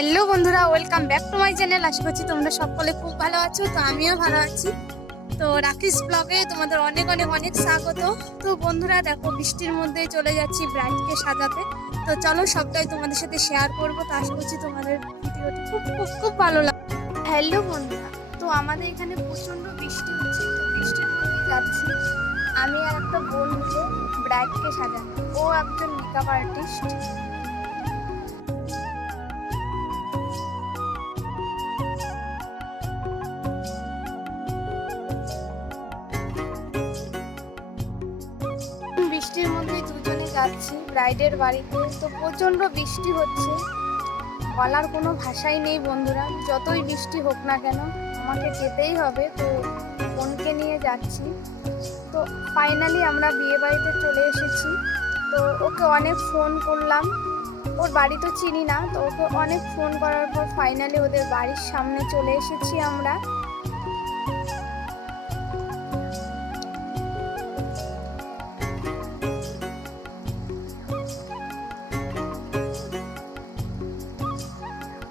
Hello বন্ধুরা, welcome back to my channel. আশা করছি তোমরা সকলে খুব ভালো আছো, তো আমিও ভালো আছি। তো রাকেশ ব্লগে তোমাদের অনেক অনেক অনেক স্বাগত। তো বন্ধুরা, দেখো, বৃষ্টির মধ্যে চলে যাচ্ছি ব্রাইডকে সাজাতে। তো চলো সবটাই তোমাদের সাথে শেয়ার করব, তো আশা করছি তোমাদের ভিডিওটি খুব খুব খুব ভালো লাগবে হ্যালো বন্ধুরা, তো আমাদের এখানে প্রচণ্ড বৃষ্টি হচ্ছে, তো বৃষ্টির মধ্যে যাচ্ছি। আমি আর একটা বোন মিলে ব্রাইডকে সাজানো ও একজন মেকআপ আর্টিস্ট বৃষ্টির দুজনে যাচ্ছি ব্রাইডের বাড়িতে। তো প্রচণ্ড বৃষ্টি হচ্ছে। বলার কোনো ভাষাই নেই বন্ধুরা। যতই বৃষ্টি হোক না কেন, আমাকে যেতেই হবে। তো বোনকে নিয়ে যাচ্ছি। তো ফাইনালি আমরা বিয়ে বাড়িতে চলে এসেছি। তো ওকে অনেক ফোন করলাম। ওর বাড়ি তো চিনি না। তো ওকে অনেক ফোন করার পর ফাইনালি ওদের বাড়ির সামনে চলে এসেছি আমরা।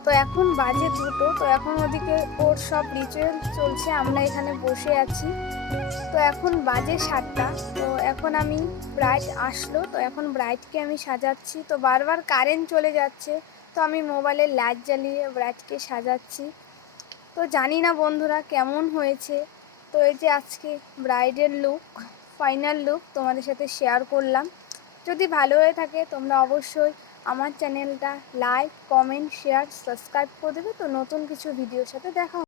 তো এখন বাজে দুটো, তো এখন ওদিকে ওর সব রিচুয়াল চলছে, আমরা এখানে বসে আছি। তো এখন বাজে সাতটা, তো এখন আমি ব্রাইড আসলো, তো এখন ব্রাইডকে আমি সাজাচ্ছি। তো বারবার কারেন্ট চলে যাচ্ছে, তো আমি মোবাইলে লাইট জ্বালিয়ে ব্রাইডকে সাজাচ্ছি। তো জানি না বন্ধুরা কেমন হয়েছে। তো এই যে আজকে ব্রাইডের লুক ফাইনাল লুক তোমাদের সাথে শেয়ার করলাম। যদি ভালো হয়ে থাকে তোমরা অবশ্যই আমার চ্যানেলটা লাইক কমেন্ট শেয়ার সাবস্ক্রাইব করে দেবে তো নতুন কিছু ভিডিওর সাথে দেখা।